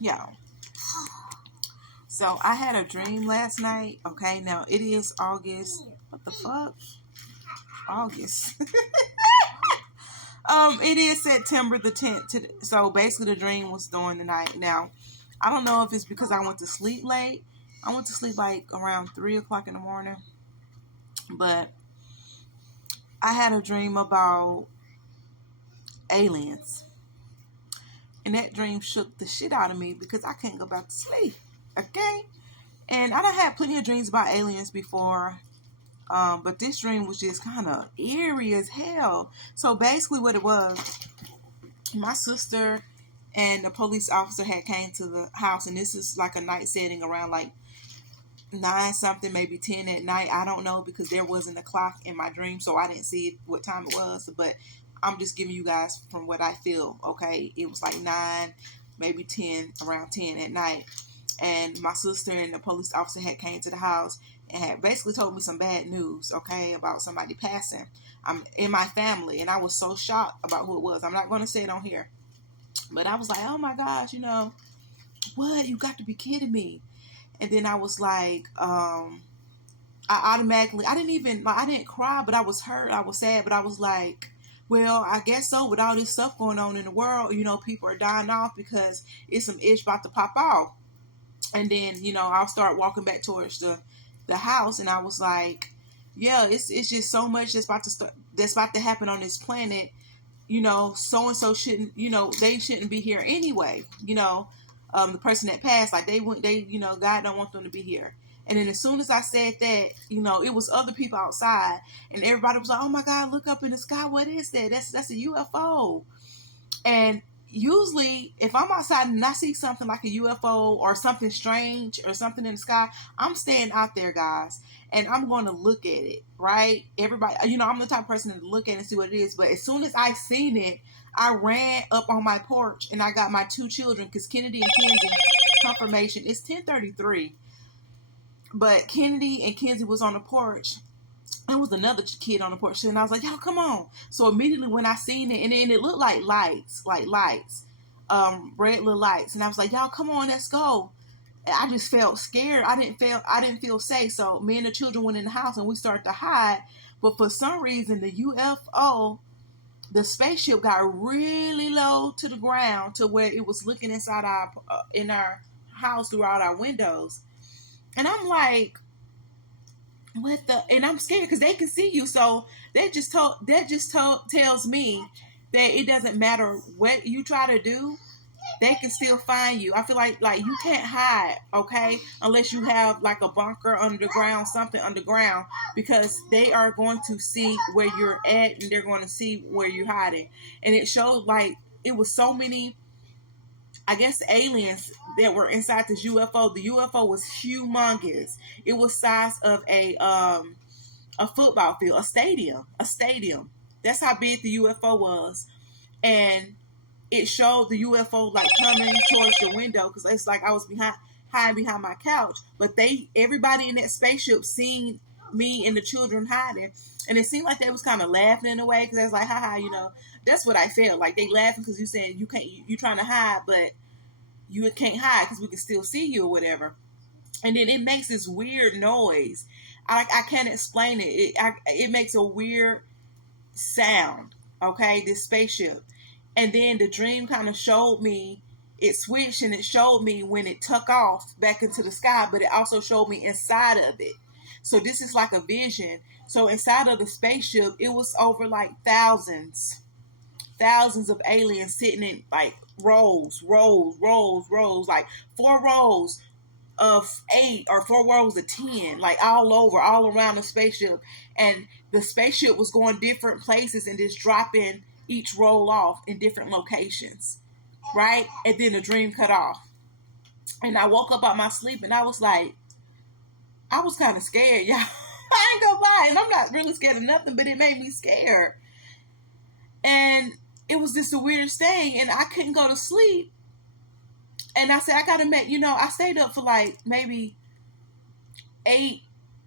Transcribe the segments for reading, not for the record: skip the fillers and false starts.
Yeah. So I had a dream last night. Okay, now it is August. What the fuck? August. It is September the 10th. So basically, the dream was during the night. Now, I don't know if it's because I went to sleep late. I went to sleep like around 3 o'clock in the morning. But I had a dream about aliens. And that dream shook the shit out of me because I couldn't go back to sleep. Okay? And I done had plenty of dreams about aliens before. But this dream was just kind of eerie as hell. So basically what it was, my sister and the police officer had came to the house. And this is like a night setting around like 9 something, maybe 10 at night. I don't know because there wasn't a clock in my dream. So I didn't see what time it was. But I'm just giving you guys from what I feel, okay? It was like 9, maybe 10, around 10 at night. And my sister and the police officer had came to the house and had basically told me some bad news, okay, about somebody passing in my family. And I was so shocked about who it was. I'm not going to say it on here. But I was like, oh my gosh, what? You got to be kidding me. And then I was like, I didn't cry, but I was hurt. I was sad, but I was like, well, I guess so. With all this stuff going on in the world, people are dying off because it's some ish about to pop off. And then, I'll start walking back towards the house, and I was like, yeah, it's just so much that's about to happen on this planet. So and so shouldn't, they shouldn't be here anyway. The person that passed, like God don't want them to be here. And then as soon as I said that, it was other people outside, and everybody was like, "Oh my God, look up in the sky! What is that? That's a UFO." And usually, if I'm outside and I see something like a UFO or something strange or something in the sky, I'm staying out there, guys, and I'm going to look at it. Right? Everybody, I'm the type of person to look at it and see what it is. But as soon as I seen it, I ran up on my porch and I got my 2 children because Kennedy and Kenzie confirmation. It's 10:33. But Kennedy and Kenzie was on the porch. There was another kid on the porch, and I was like, "Y'all, come on!" So immediately when I seen it, and then it looked like lights, red little lights, and I was like, "Y'all, come on, let's go!" And I just felt scared. I didn't feel safe. So me and the children went in the house, and we started to hide. But for some reason, the UFO, the spaceship, got really low to the ground to where it was looking inside in our house through all our windows. And I'm like, and I'm scared because they can see you. So tells me that it doesn't matter what you try to do, they can still find you. I feel like you can't hide, okay, unless you have like a bunker underground, something underground, because they are going to see where you're at and they're going to see where you're hiding. And it showed like it was so many, I guess, aliens that were inside this UFO. The UFO was humongous. It was size of a football field, a stadium. That's how big the UFO was, and it showed the UFO like coming towards the window because it's like I was hiding behind my couch. But everybody in that spaceship seen me and the children hiding, and it seemed like they was kind of laughing in a way because I was like, haha, that's what I felt like. They laughing because you saying you can't, you trying to hide, but you can't hide because we can still see you or whatever. And then it makes this weird noise. I can't explain it. It makes a weird sound. Okay, this spaceship. And then the dream kind of showed me, it switched and it showed me when it took off back into the sky, but it also showed me inside of it. So this is like a vision. So inside of the spaceship, it was over like thousands of aliens sitting in like rows, like 4 rows of 8 or 4 rows of 10, like all around the spaceship. And the spaceship was going different places and just dropping each roll off in different locations, right? And then the dream cut off. And I woke up out my sleep and I was like, I was kind of scared, y'all. I ain't gonna lie. And I'm not really scared of nothing, but it made me scared. And it was just the weirdest thing. And I couldn't go to sleep. And I said, I gotta make, I stayed up for like maybe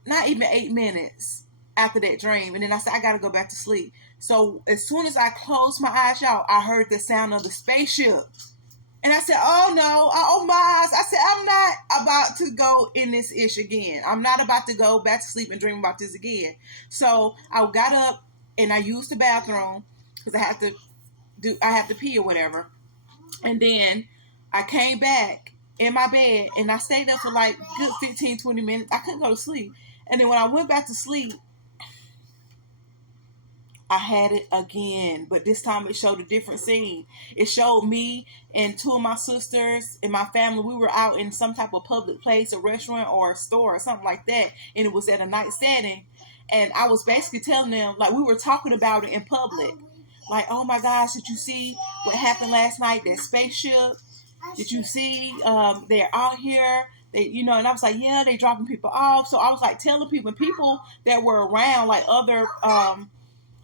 not even 8 minutes after that dream. And then I said, I gotta go back to sleep. So as soon as I closed my eyes, y'all, I heard the sound of the spaceship. And I said, oh no, oh my. I said, I'm not about to go in this ish again. I'm not about to go back to sleep and dream about this again. So I got up and I used the bathroom because I have to pee or whatever. And then I came back in my bed and I stayed up for like good 15, 20 minutes. I couldn't go to sleep. And then when I went back to sleep, I had it again, but this time it showed a different scene. It showed me and two of my sisters and my family. We were out in some type of public place, a restaurant or a store or something like that, and it was at a night setting. And I was basically telling them, like, we were talking about it in public. Like, oh my gosh, did you see what happened last night? That spaceship? Did you see they're out here? And I was like, yeah, they dropping people off. So I was like telling people, and people that were around, like other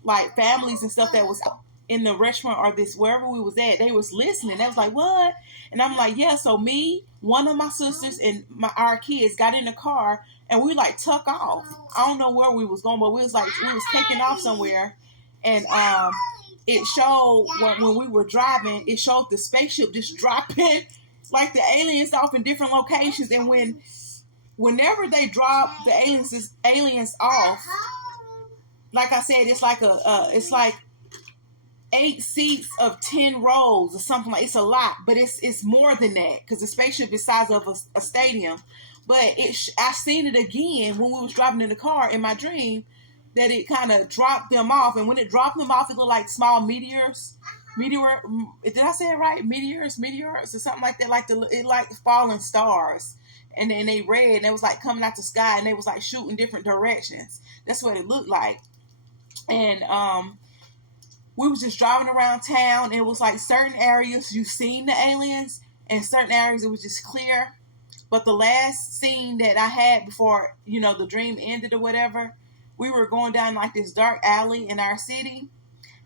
like families and stuff that was in the restaurant or this wherever we was at, they was listening. They was like, what? And I'm like, yeah. So me, one of my sisters, and our kids got in the car and we like took off. I don't know where we was going, but we was taking off somewhere. And it showed when we were driving, it showed the spaceship just dropping like the aliens off in different locations. And whenever they drop the aliens off, like I said, it's like 8 seats of 10 rows or something like. It's a lot, but it's more than that because the spaceship is the size of a stadium. But I seen it again when we was driving in the car in my dream that it kind of dropped them off, and when it dropped them off, it looked like small meteors. Did I say it right? Meteors, or something like that. Like falling stars, and then they red, and it was like coming out the sky, and they was like shooting different directions. That's what it looked like. And we was just driving around town, and it was like certain areas you seen the aliens, and certain areas it was just clear. But the last scene that I had before, the dream ended or whatever, we were going down like this dark alley in our city,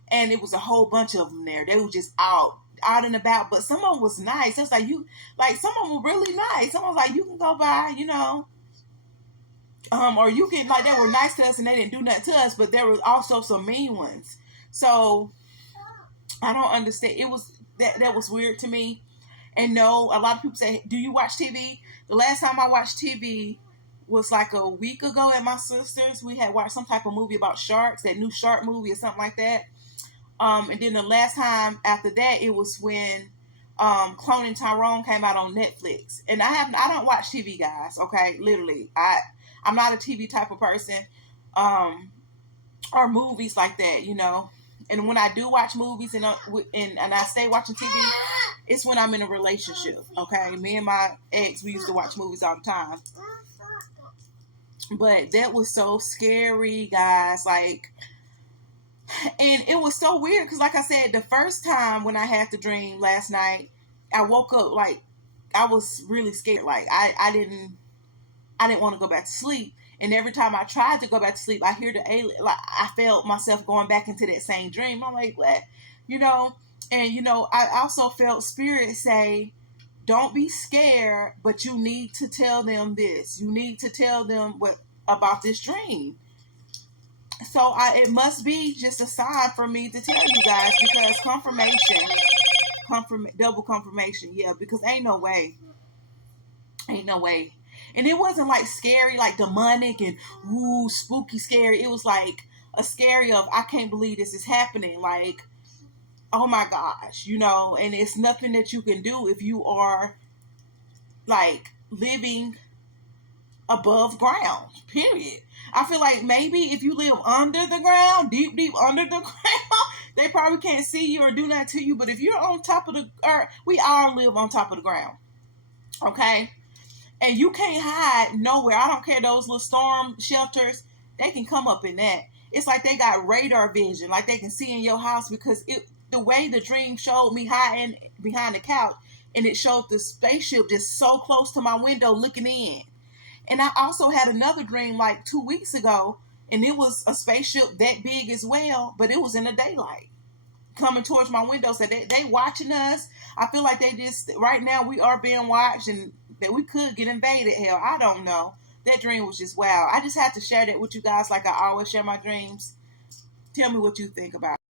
and it was a whole bunch of them there. They were just out and about, but some of them was nice. It was like some of them were really nice. Some of them was like, you can go by, or you can, like, they were nice to us and they didn't do nothing to us, but there was also some mean ones. So I don't understand. It was that was weird to me. And no, a lot of people say, do you watch TV? The last time I watched TV was like a week ago at my sister's. We had watched some type of movie about sharks, that new shark movie or something like that. And then the last time after that, it was when Cloning Tyrone came out on Netflix. And I don't watch TV, guys. Okay, literally, I'm not a TV type of person, or movies like that, And when I do watch movies and I stay watching TV, it's when I'm in a relationship. Okay, me and my ex, we used to watch movies all the time. But that was so scary, guys. Like, and it was so weird because, like I said, the first time when I had the dream last night, I woke up like I was really scared. Like I didn't want to go back to sleep. And every time I tried to go back to sleep, I hear the alien. Like I felt myself going back into that same dream. I'm like, what, And I also felt spirit say, don't be scared, but you need to tell them this. You need to tell them about this dream. So it must be just a sign for me to tell you guys, because double confirmation, yeah, because ain't no way. And it wasn't like scary, like demonic and spooky scary. It was like a scary of, I can't believe this is happening. Like, oh my gosh, and it's nothing that you can do if you are like living above ground, period. I feel like maybe if you live under the ground, deep under the ground, they probably can't see you or do that to you. But if you're on top of the earth, we all live on top of the ground. Okay? And you can't hide nowhere. I don't care, those little storm shelters, they can come up in that. It's like they got radar vision, like they can see in your house, because the way the dream showed me hiding behind the couch, and it showed the spaceship just so close to my window looking in. And I also had another dream like 2 weeks ago, and it was a spaceship that big as well, but it was in the daylight coming towards my window. So they watching us. I feel like they just, right now we are being watched, and that we could get invaded. Hell, I don't know. That dream was just wow. I just had to share that with you guys like I always share my dreams. Tell me what you think about it.